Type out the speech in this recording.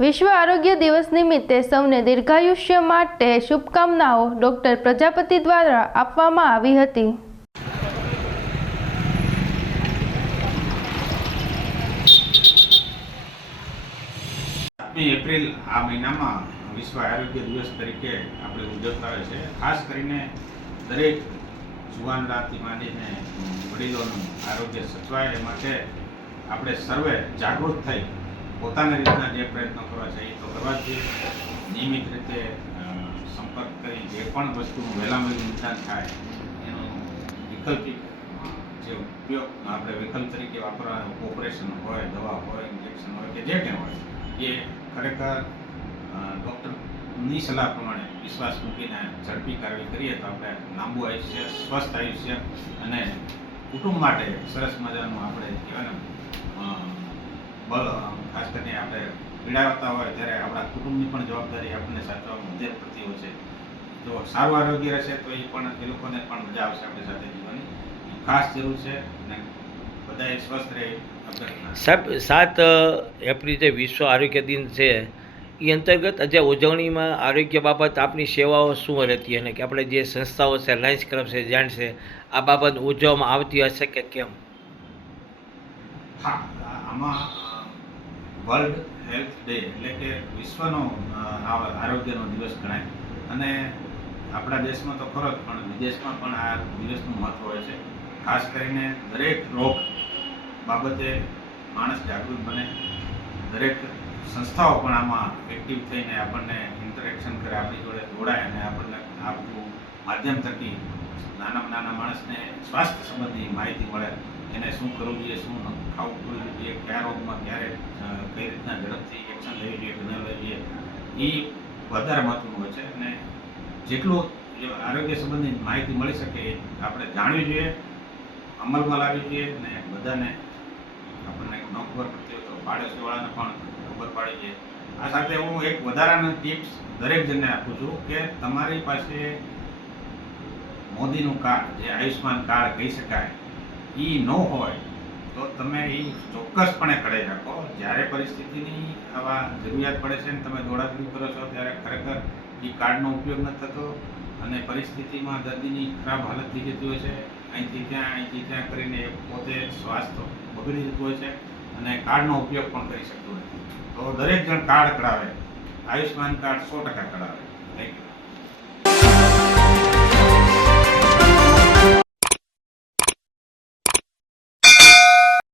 વિશ્વ આરોગ્ય દિવસ નિમિત્તે સૌને દીર્ઘાયુષ્ય માટે શુભકામનાઓ ડૉક્ટર પ્રજાપતિ દ્વારા આપવામાં આવી હતી. એપ્રિલ આ મહિનામાં વિશ્વ આરોગ્ય દિવસ તરીકે આપણે ઉજવતા હોય છે. ખાસ કરીને દરેક જુવાનરાથી માંડીને વડીલોનું આરોગ્ય સચવાય માટે આપણે સર્વે જાગૃત થઈ પોતાની રીતના જે પ્રયત્નો કરવા છે, એ તો કરવા જ જોઈએ. નિયમિત રીતે સંપર્ક કરી જે પણ વસ્તુનું વહેલા વહેલું નિદાન થાય, એનું વિકલ્પિક જે ઉપયોગ આપણે વિકલ્પ તરીકે વાપરવા ઓપરેશન હોય, દવા હોય, ઇન્જેક્શન હોય કે જે કંઈ હોય, એ ખરેખર ડૉક્ટરની સલાહ પ્રમાણે વિશ્વાસ મૂકીને ઝડપી કાર્યવાહી કરીએ તો આપણે લાંબુ આયુષ્ય, સ્વસ્થ આયુષ્ય અને કુટુંબ માટે સરસ મજાનું આપણે કહેવાય ખાસ કરીને આપણે પીડાવતા હોય ત્યારે આપણા કુટુંબની પણ જવાબદારી આપણને સાચવવામાં વધારે પડતી હોય છે. જો સારું આરોગ્ય રહેશે તો એ પણ એ લોકોને પણ મજા આવશે આપણી સાથે જીવવાની. ખાસ જરૂર છે અને બધાએ સ્વસ્થ રહે સાહેબ સાત એપ્રિલે વિશ્વ આરોગ્ય દિન છે એ અંતર્ગત આજે ઉજવણીમાં આરોગ્ય બાબત આપની સેવાઓ શું રહેતી અને કે આપણે જે સંસ્થાઓ છે લાયન્સ ક્લબ છે જાણ છે આ બાબત ઉજવવામાં આવતી હશે કે કેમ? હા આમાં વર્લ્ડ હેલ્થ ડે એટલે કે વિશ્વનો આરોગ્યનો દિવસ ગણાય. અને આપણા દેશમાં તો ખરો જ પણ વિદેશમાં પણ આ દિવસનું મહત્વ હોય છે. ખાસ કરીને દરેક રોગ બાબતે માણસ જાગૃત બને. દરેક સંસ્થાઓ પણ આમાં એક્ટિવ થઈને આપણને ઇન્ટરેક્શન કરે, આપણી જોડે જોડાય અને આપણને આપણું માધ્યમ થકી નાનામાં નાના માણસને સ્વાસ્થ્ય સંબંધી માહિતી મળે. એને શું કરવું જોઈએ, શું ખાવું જોઈએ કયા રોગમાં ક્યારે કઈ રીતના ઝડપથી એક્શન લેવી જોઈએ ન લેવી જોઈએ, એ વધારે મહત્વનું હોય છે. અને જેટલું આરોગ્ય સંબંધી માહિતી મળી શકે આપણે જાણવી જોઈએ, અમલમાં લાવવી જોઈએ, અને બધાને આપણને ન ખબર પડતી હોય તો પાડોશીવાળાને પણ ખબર પાડી જોઈએ. આ સાથે હું એક વધારાના ટિપ્સ દરેક જણને આપું છું કે તમારી પાસે મોદીનું કાર્ડ, જે આયુષ્યમાન કાર્ડ કહી શકાય એ ન હોય, તો તમે એ ચોક્કસપણે કઢાઈ રાખો. જ્યારે પરિસ્થિતિની આવા જરૂરિયાત પડે છે ને તમે દોડાદોડી કરો છો, ત્યારે ખરેખર એ કાર્ડનો ઉપયોગ નથી થતો અને પરિસ્થિતિમાં દર્દીની ખરાબ હાલત થઈ જતી હોય છે. અહીંથી ત્યાં અહીંથી ત્યાં કરીને પોતે સ્વાસ્થ્ય બગડી જતું હોય છે અને કાર્ડનો ઉપયોગ પણ કરી શકતું નથી. તો દરેક જણ કાર્ડ કઢાવે. આયુષ્યમાન કાર્ડ સો ટકા કઢાવે. Thank you